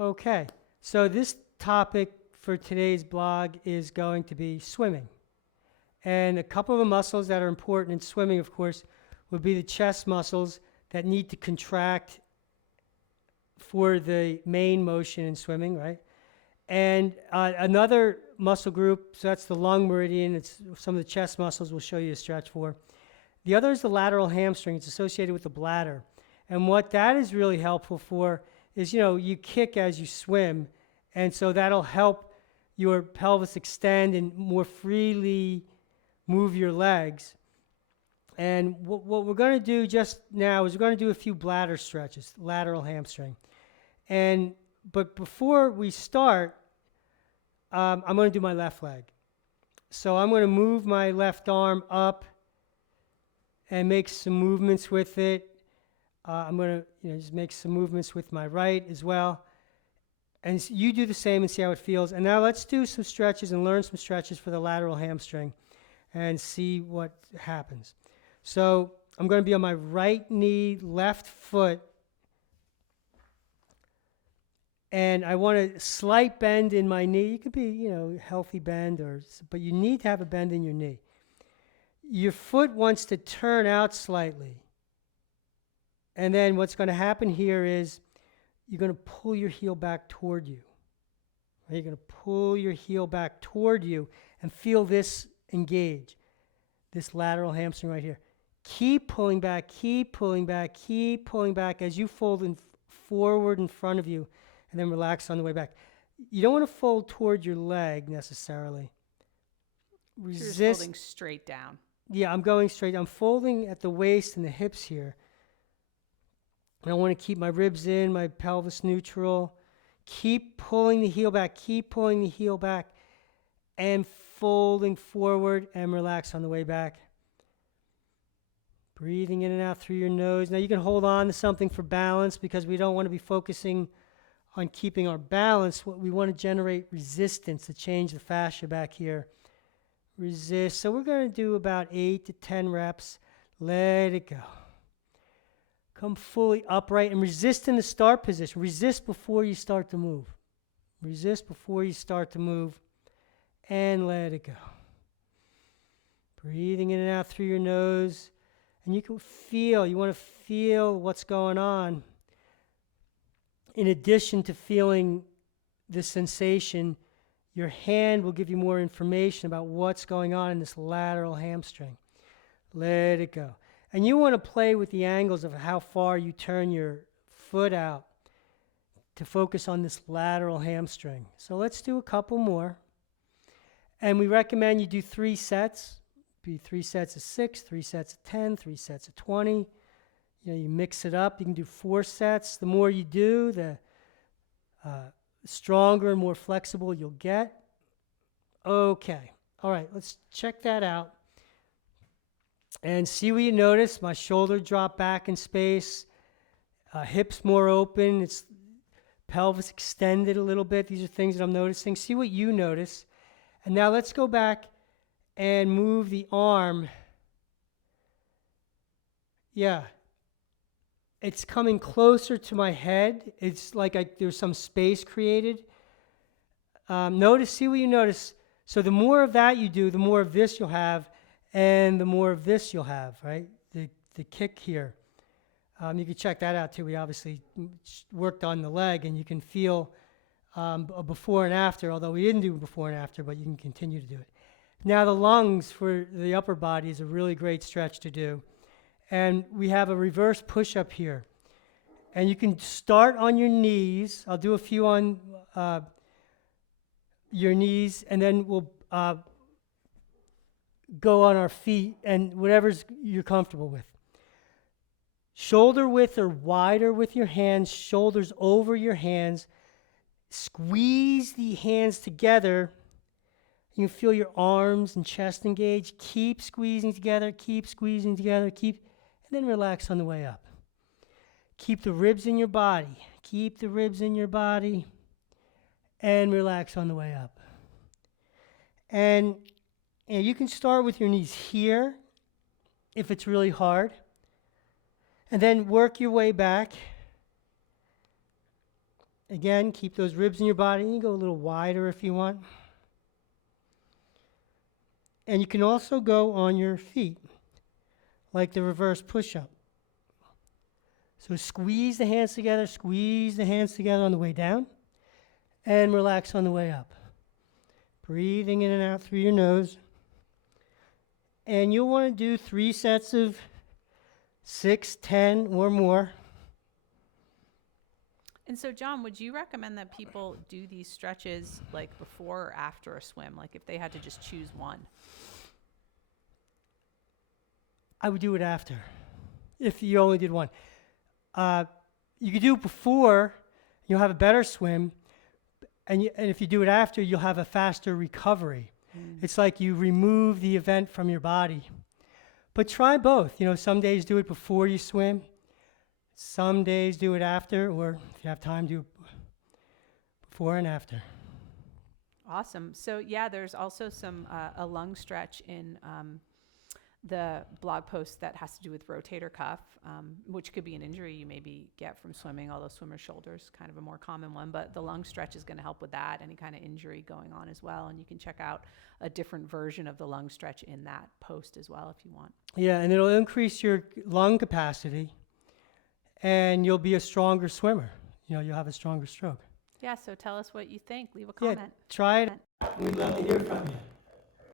Okay, so this topic for today's blog is going to be swimming. And a couple of the muscles that are important in swimming, of course, would be the chest muscles that need to contract for the main motion in swimming, right? And another muscle group, so that's the lung meridian, it's some of the chest muscles we'll show you a stretch for. The other is the lateral hamstring. It's associated with the bladder. And what that is really helpful for is, you kick as you swim. And so that'll help your pelvis extend and more freely move your legs. And what we're going to do just now is we're going to do a few bladder stretches, lateral hamstring. But before we start, I'm going to do my left leg. So I'm going to move my left arm up and make some movements with it. I'm going to just make some movements with my right as well. And you do the same and see how it feels. And now let's do some stretches and learn some stretches for the lateral hamstring and see what happens. So I'm going to be on my right knee, left foot. And I want a slight bend in my knee. It could be, healthy bend, but you need to have a bend in your knee. Your foot wants to turn out slightly. And then what's going to happen here is you're going to pull your heel back toward you. You're going to pull your heel back toward you and feel this engage, this lateral hamstring right here. Keep pulling back, keep pulling back, keep pulling back as you fold forward in front of you, and then relax on the way back. You don't want to fold toward your leg necessarily. Resist. You're just folding straight down. Yeah, I'm going straight. I'm folding at the waist and the hips here. And I want to keep my ribs in, my pelvis neutral. Keep pulling the heel back. Keep pulling the heel back. And folding forward and relax on the way back. Breathing in and out through your nose. Now you can hold on to something for balance because we don't want to be focusing on keeping our balance. We want to generate resistance to change the fascia back here. Resist. So we're going to do about 8 to 10 reps. Let it go. Come fully upright and resist in the start position. Resist before you start to move. Resist before you start to move. And let it go. Breathing in and out through your nose. And you want to feel what's going on. In addition to feeling the sensation, your hand will give you more information about what's going on in this lateral hamstring. Let it go. And you want to play with the angles of how far you turn your foot out to focus on this lateral hamstring. So let's do a couple more. And we recommend you do 3 sets. Be 3 sets of 6, 3 sets of 10, 3 sets of 20. You mix it up. You can do 4 sets. The more you do, the stronger and more flexible you'll get. Okay. All right, let's check that out. And see what you notice. My shoulder drop back in space. Hips more open. It's pelvis extended a little bit. These are things that I'm noticing. See what you notice. And now let's go back and move the arm. Yeah. It's coming closer to my head. It's like there's some space created. See what you notice. So the more of that you do, the more of this you'll have, and the more of this you'll have, right? The kick here. You can check that out too. We obviously worked on the leg, and you can feel a before and after, although we didn't do before and after, but you can continue to do it. Now the lungs for the upper body is a really great stretch to do. And we have a reverse push-up here. And you can start on your knees. I'll do a few on your knees, and then we'll go on our feet and whatever's you're comfortable with. Shoulder width or wider with your hands, shoulders over your hands. Squeeze the hands together. You can feel your arms and chest engage. Keep squeezing together, keep squeezing together, and then relax on the way up. Keep the ribs in your body. Keep the ribs in your body. And relax on the way up. And you can start with your knees here if it's really hard. And then work your way back. Again, keep those ribs in your body. You can go a little wider if you want. And you can also go on your feet, like the reverse push-up. So squeeze the hands together on the way down, and relax on the way up. Breathing in and out through your nose. And you'll want to do 3 sets of 6, 10, or more. And so, John, would you recommend that people do these stretches like before or after a swim? Like if they had to just choose one? I would do it after, if you only did one. You could do it before, you'll have a better swim, and if you do it after, you'll have a faster recovery. It's like you remove the event from your body. But try both. You know, some days do it before you swim. Some days do it after, or if you have time, do it before and after. Awesome. So yeah, there's also some a lung stretch in the blog post that has to do with rotator cuff, which could be an injury you maybe get from swimming, although swimmer's shoulder is kind of a more common one. But the lung stretch is going to help with that, any kind of injury going on as well. And you can check out a different version of the lung stretch in that post as well if you want. Yeah, and it'll increase your lung capacity, and you'll be a stronger swimmer. You know, you'll have a stronger stroke. Yeah, so tell us what you think. Leave a comment. Yeah, try it. We'd love to hear from you.